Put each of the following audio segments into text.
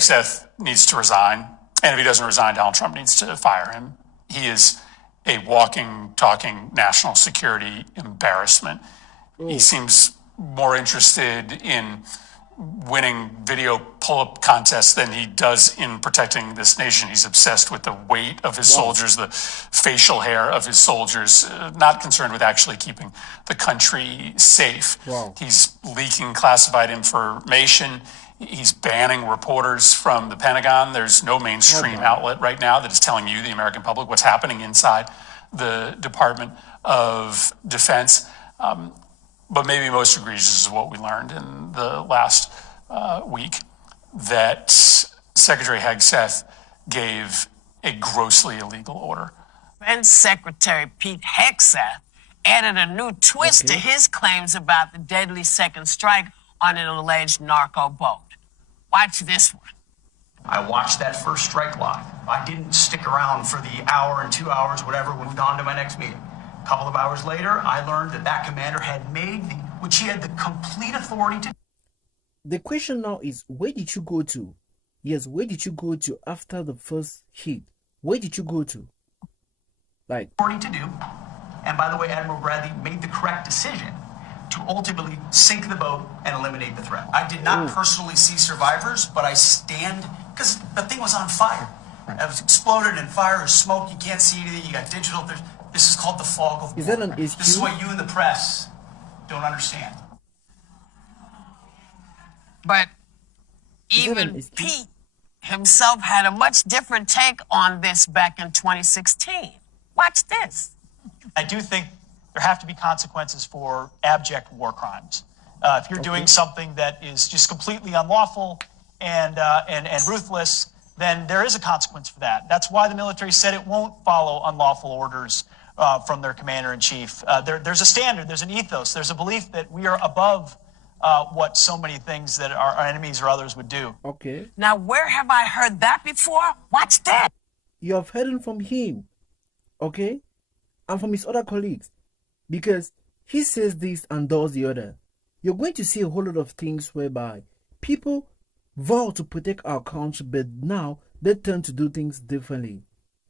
Hegseth needs to resign. And if he doesn't resign, Donald Trump needs to fire him. He is a walking, talking national security embarrassment. He seems more interested in winning video pull-up contests than he does in protecting this nation. He's obsessed with the weight of his soldiers, the facial hair of his soldiers, not concerned with actually keeping the country safe. He's leaking classified information. He's banning reporters from the Pentagon. There's no mainstream outlet right now that is telling you, the American public, what's happening inside the Department of Defense. But maybe most egregious is what we learned in the last week, that Secretary Hegseth gave a grossly illegal order. Defense Secretary Pete Hegseth added a new twist to his claims about the deadly second strike on an alleged narco boat. Watch this one. I watched that first strike live. I didn't stick around for the hour and 2 hours, whatever, moved on to my next meeting. A couple of hours later, I learned that that commander had made which he had the complete authority to. The question now is, where did you go to? Yes, where did you go to after the first hit? Where did you go to? Authority to do. And by the way, Admiral Bradley made the correct decision to ultimately sink the boat and eliminate the threat. I did not personally see survivors, but I stand, because the thing was on fire. It was exploded in fire or smoke. You can't see anything. You got digital. This is called the fog of war. Is that an issue? This is what you in the press don't understand. But even Pete himself had a much different take on this back in 2016. Watch this. I do think there have to be consequences for abject war crimes. If you're doing something that is just completely unlawful and ruthless, then there is a consequence for that. That's why the military said it won't follow unlawful orders from their commander-in-chief. There's a standard, there's an ethos, there's a belief that we are above what so many things that our enemies or others would do. Now, where have I heard that before? Watch that. You have heard it from him, and from his other colleagues, because he says this and does the other. You're going to see a whole lot of things whereby people vow to protect our country, but now they turn to do things differently.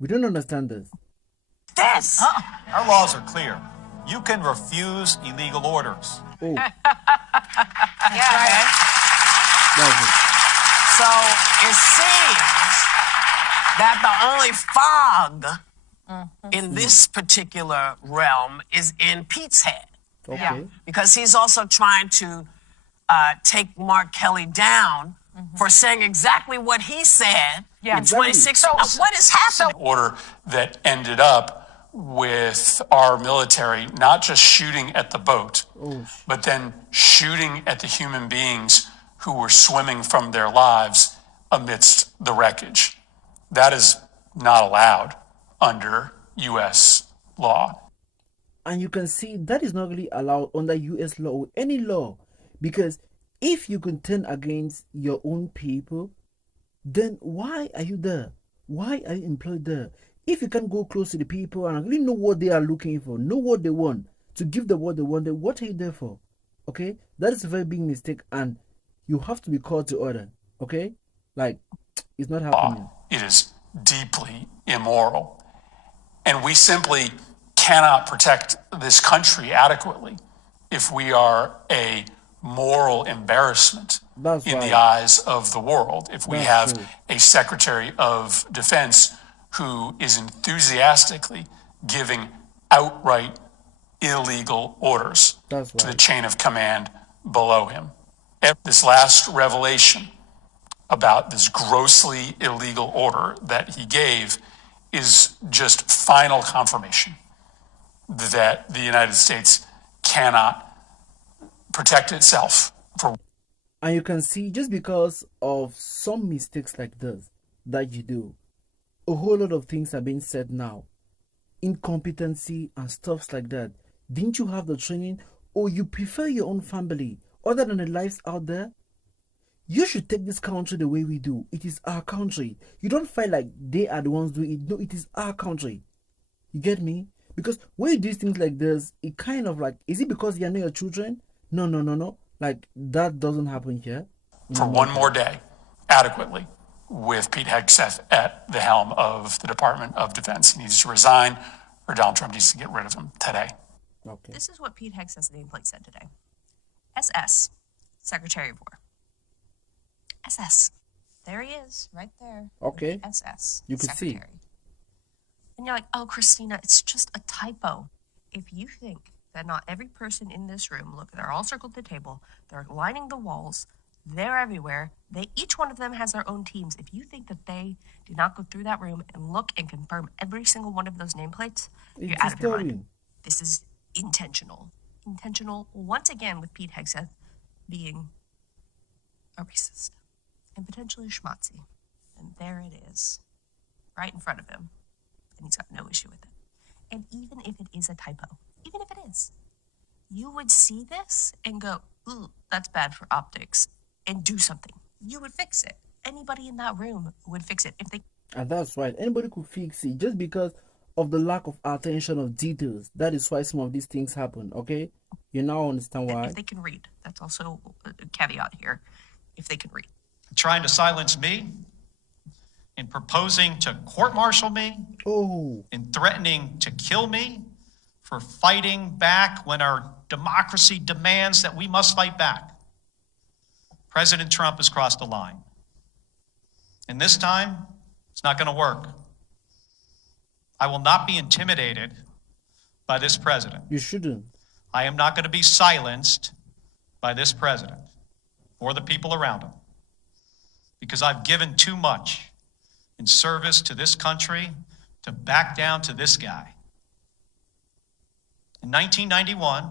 We don't understand this. Our laws are clear. You can refuse illegal orders. That's right. So it seems that the only fog in this particular realm is in Pete's head. Because he's also trying to take Mark Kelly down for saying exactly what he said in 2016. So what is happening? Order that ended up with our military not just shooting at the boat, but then shooting at the human beings who were swimming from their lives amidst the wreckage. That is not allowed under U.S. law. And you can see that is not really allowed under U.S. law or any law, because if you can turn against your own people, then why are you there? Why are you employed there? If you can go close to the people and really know what they are looking for, know what they want, to give them what they want, then what are you there for? That is a very big mistake, and you have to be called to order. It's not happening. It is deeply immoral. And we simply cannot protect this country adequately if we are a moral embarrassment in the eyes of the world. If we have a Secretary of Defense who is enthusiastically giving outright illegal orders to the chain of command below him. This last revelation about this grossly illegal order that he gave is just final confirmation that the United States cannot protect itself. And you can see, just because of some mistakes like this that you do, a whole lot of things are being said now. Incompetency and stuff like that. Didn't you have the training? Or you prefer your own family other than the lives out there? You should take this country the way we do. It is our country. You don't feel like they are the ones doing it. No, it is our country. You get me? Because when you do things like this, it kind of like, is it because you're not your children? No. Like, that doesn't happen here. For one more day, adequately with Pete Hegseth at the helm of the Department of Defense. He needs to resign, or Donald Trump needs to get rid of him today. Okay. This is what Pete Hegseth's nameplate said today. SS, Secretary of War. SS. There he is, right there. Okay. The SS. You could see. Secretary. And you're like, oh, Christina, it's just a typo. If you think that not every person in this room, look, they're all circled at the table, they're lining the walls, they're everywhere, each one of them has their own teams. If you think that they did not go through that room and look and confirm every single one of those nameplates, you're out of your mind. This is intentional. Intentional, once again, with Pete Hegseth being a racist and potentially a schmatzi. And there it is, right in front of him. And he's got no issue with it. And even if it is a typo, even if it is, you would see this and go, ooh, that's bad for optics, and do something. You would fix it. Anybody in that room would fix it. If they. And that's right. Anybody could fix it just because of the lack of attention of details. That is why some of these things happen, okay? You now understand why. If they can read. That's also a caveat here. If they can read. Trying to silence me, in proposing to court-martial me, in threatening to kill me, for fighting back when our democracy demands that we must fight back. President Trump has crossed the line. And this time, it's not going to work. I will not be intimidated by this president. You shouldn't. I am not going to be silenced by this president or the people around him, because I've given too much in service to this country to back down to this guy. In 1991,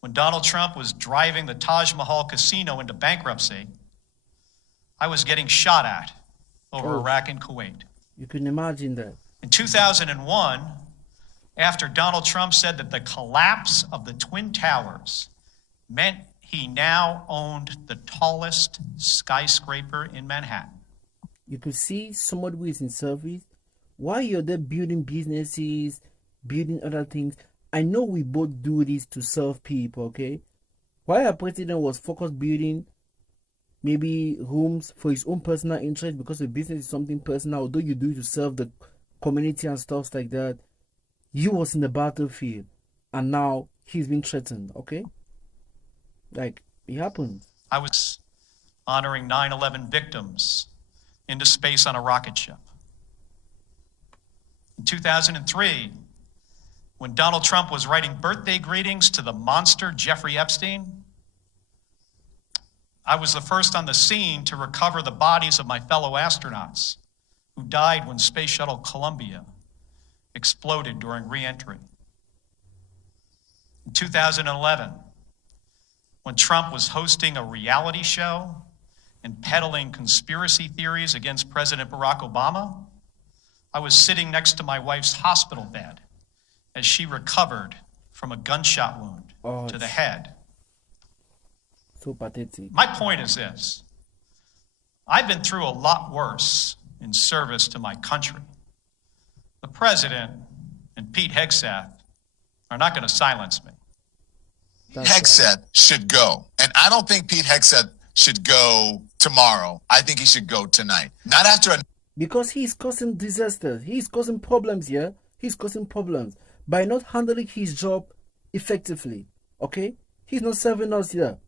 when Donald Trump was driving the Taj Mahal casino into bankruptcy, I was getting shot at over Iraq and Kuwait. You can imagine that. In 2001, after Donald Trump said that the collapse of the Twin Towers meant he now owned the tallest skyscraper in Manhattan. You could see somebody who is in service. While you're there building businesses, building other things, I know we both do this to serve people, okay? While our president was focused building maybe homes for his own personal interest because the business is something personal, although you do it to serve the community and stuff like that, you was in the battlefield and now he's been threatened, okay? Like, it happens. I was honoring 9/11 victims into space on a rocket ship. In 2003, when Donald Trump was writing birthday greetings to the monster Jeffrey Epstein, I was the first on the scene to recover the bodies of my fellow astronauts who died when Space Shuttle Columbia exploded during re-entry. In 2011, when Trump was hosting a reality show and peddling conspiracy theories against President Barack Obama, I was sitting next to my wife's hospital bed as she recovered from a gunshot wound to the head. So pathetic. My point is this. I've been through a lot worse in service to my country. The president and Pete Hegseth are not going to silence me. Hegseth should go. And I don't think Pete Hegseth should go tomorrow. I think he should go tonight. Not after a... Because he's causing disasters. He's causing problems here. He's causing problems by not handling his job effectively. Okay? He's not serving us here.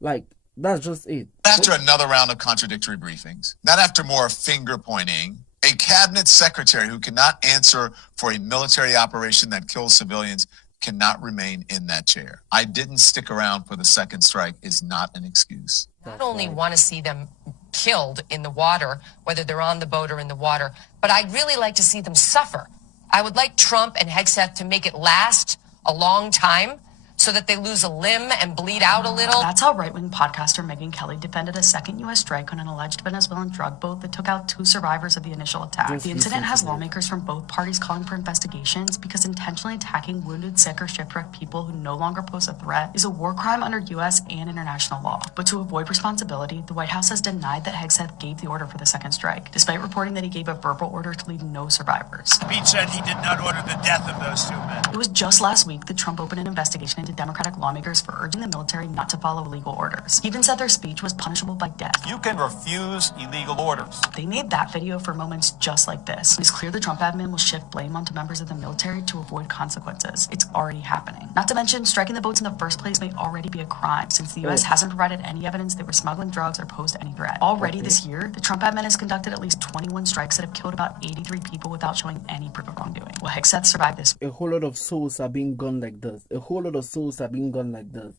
Like, that's just it. After another round of contradictory briefings, not after more finger pointing, a cabinet secretary who cannot answer for a military operation that kills civilians cannot remain in that chair. I didn't stick around for the second strike is not an excuse. Not only want to see them killed in the water, whether they're on the boat or in the water, but I'd really like to see them suffer. I would like Trump and Hegseth to make it last a long time so that they lose a limb and bleed out a little. That's how right-wing podcaster Megyn Kelly defended a second U.S. strike on an alleged Venezuelan drug boat that took out 2 survivors of the initial attack. The incident has lawmakers from both parties calling for investigations because intentionally attacking wounded, sick, or shipwrecked people who no longer pose a threat is a war crime under U.S. and international law. But to avoid responsibility, the White House has denied that Hegseth gave the order for the second strike, despite reporting that he gave a verbal order to leave no survivors. Pete said he did not order the death of those 2 men. It was just last week that Trump opened an investigation to Democratic lawmakers for urging the military not to follow illegal orders. He even said their speech was punishable by death. You can refuse illegal orders. They made that video for moments just like this. It's clear the Trump admin will shift blame onto members of the military to avoid consequences. It's already happening. Not to mention, striking the boats in the first place may already be a crime, since the U.S. hasn't provided any evidence they were smuggling drugs or posed any threat. Already this year, the Trump admin has conducted at least 21 strikes that have killed about 83 people without showing any proof of wrongdoing. Will Hegseth survive this? A whole lot of souls are being gone like this. A whole lot of souls are being gone like this.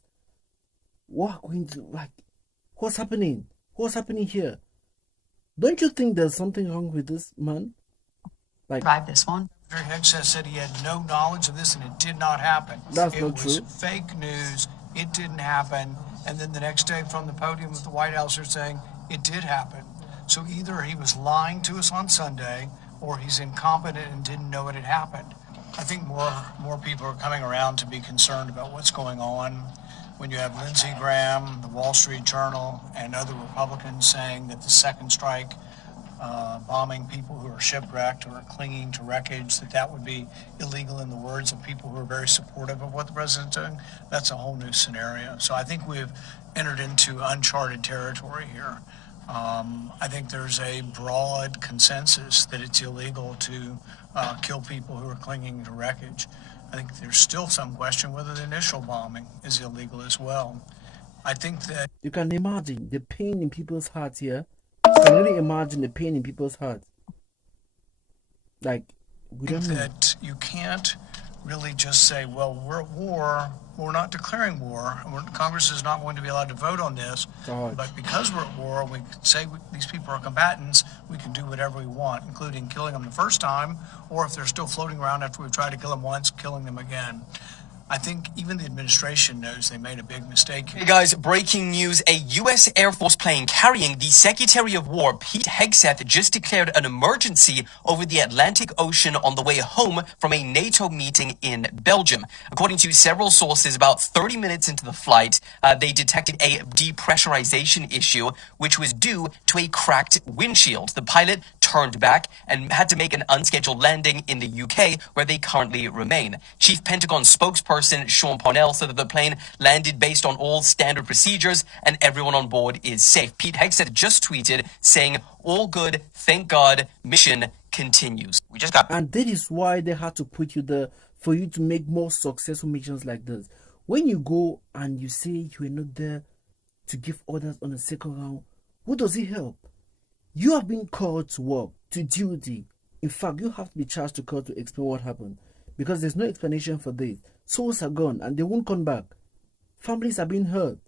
What going to, like, what's happening? What's happening here? Don't you think there's something wrong with this man? Like, Survive this one? Secretary Hegseth said he had no knowledge of this and it did not happen. That's it not was true. fake news. It didn't happen. And then the next day from the podium of the White House, they're saying it did happen. So either he was lying to us on Sunday or he's incompetent and didn't know it had happened. I think more people are coming around to be concerned about what's going on when you have Lindsey Graham, the Wall Street Journal, and other Republicans saying that the second strike, bombing people who are shipwrecked or clinging to wreckage, that would be illegal in the words of people who are very supportive of what the president's doing. That's a whole new scenario. So I think we've entered into uncharted territory here. I think there's a broad consensus that it's illegal to kill people who are clinging to wreckage. I think there's still some question whether the initial bombing is illegal as well. I think that you can imagine the pain in people's hearts here. You can really imagine the pain in people's hearts. Like, we don't know. that you can't really just say, well, we're at war, we're not declaring war, Congress is not going to be allowed to vote on this, but because we're at war, we say these people are combatants, we can do whatever we want, including killing them the first time, or if they're still floating around after we've tried to kill them once, killing them again. I think even the administration knows they made a big mistake here. Hey guys, breaking news. A U.S. Air Force plane carrying the Secretary of War, Pete Hegseth, just declared an emergency over the Atlantic Ocean on the way home from a NATO meeting in Belgium. According to several sources, about 30 minutes into the flight, they detected a depressurization issue, which was due to a cracked windshield. The pilot turned back and had to make an unscheduled landing in the UK, where they currently remain. Chief Pentagon spokesperson Sean Parnell said that the plane landed based on all standard procedures and everyone on board is safe. Pete Hegseth just tweeted saying, "All good, thank God, mission continues." We just got... And that is why they had to put you there, for you to make more successful missions like this. When you go and you say you are not there to give orders on the second round, who does it help? You have been called to work, to duty. In fact, you have to be charged to court to explain what happened, because there's no explanation for this. Souls are gone and they won't come back. Families are being hurt.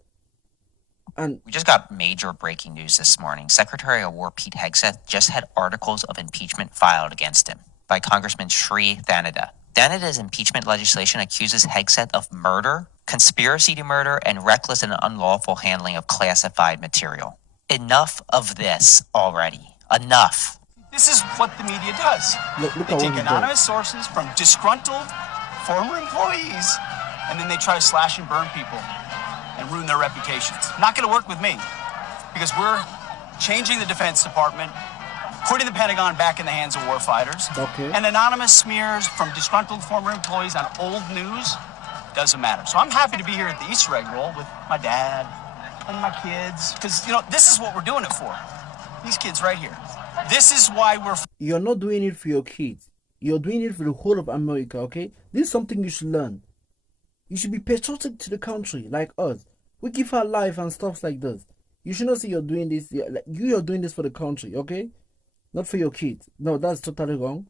And we just got major breaking news this morning. Secretary of War Pete Hegseth just had articles of impeachment filed against him by Congressman Sri Thanada. Thanada's impeachment legislation accuses Hegseth of murder, conspiracy to murder, and reckless and unlawful handling of classified material. Enough of this already. Enough. This is what the media does. They take anonymous sources from disgruntled former employees, and then they try to slash and burn people and ruin their reputations. Not going to work with me, because we're changing the Defense Department, putting the Pentagon back in the hands of warfighters, and anonymous smears from disgruntled former employees on old news doesn't matter. So I'm happy to be here at the Easter egg roll with my dad and my kids, because, you know, this is what we're doing it for. These kids right here. This is why we're... You're not doing it for your kids. You're doing it for the whole of America, okay? This is something you should learn. You should be patriotic to the country, like us. We give our life and stuff like this. You should not say you're doing this. You're doing this for the country, okay? Not for your kids. No, that's totally wrong.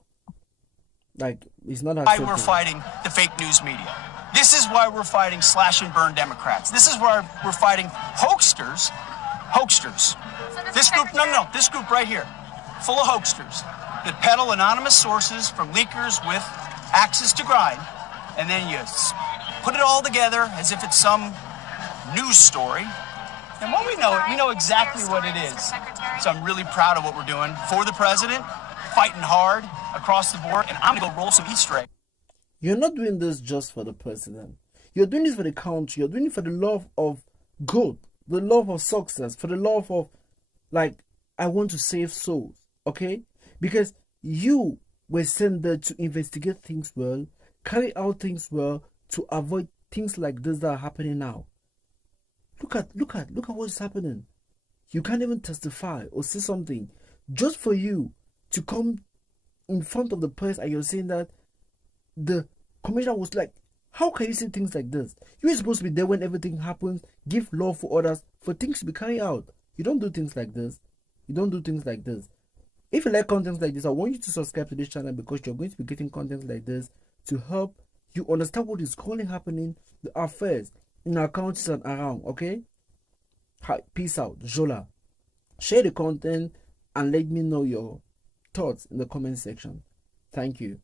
Like, it's not acceptable. Why we're fighting the fake news media. This is why we're fighting slash and burn Democrats. This is why we're fighting hoaxsters. Hoaxsters. This group, no, this group right here, full of hoaxsters that peddle anonymous sources from leakers with axes to grind, and then you put it all together as if it's some news story. And what we know exactly what it is. So I'm really proud of what we're doing for the president, fighting hard across the board, and I'm gonna go roll some Easter eggs. You're not doing this just for the president. You're doing this for the country. You're doing it for the love of good, the love of success, for the love of, like, I want to save souls, okay? Because you were sent there to investigate things well, carry out things well, to avoid things like this that are happening now. Look at what's happening. You can't even testify or say something just for you to come in front of the press and you're saying that the commissioner was like, how can you say things like this? You're supposed to be there when everything happens, give law for orders for things to be carried out. You don't do things like this. You don't do things like this. If you like content like this, I want you to subscribe to this channel because you're going to be getting content like this to help you understand what is currently happening, the affairs in our counties and around, okay? Hi, peace out. Jola. Share the content and let me know your thoughts in the comment section. Thank you.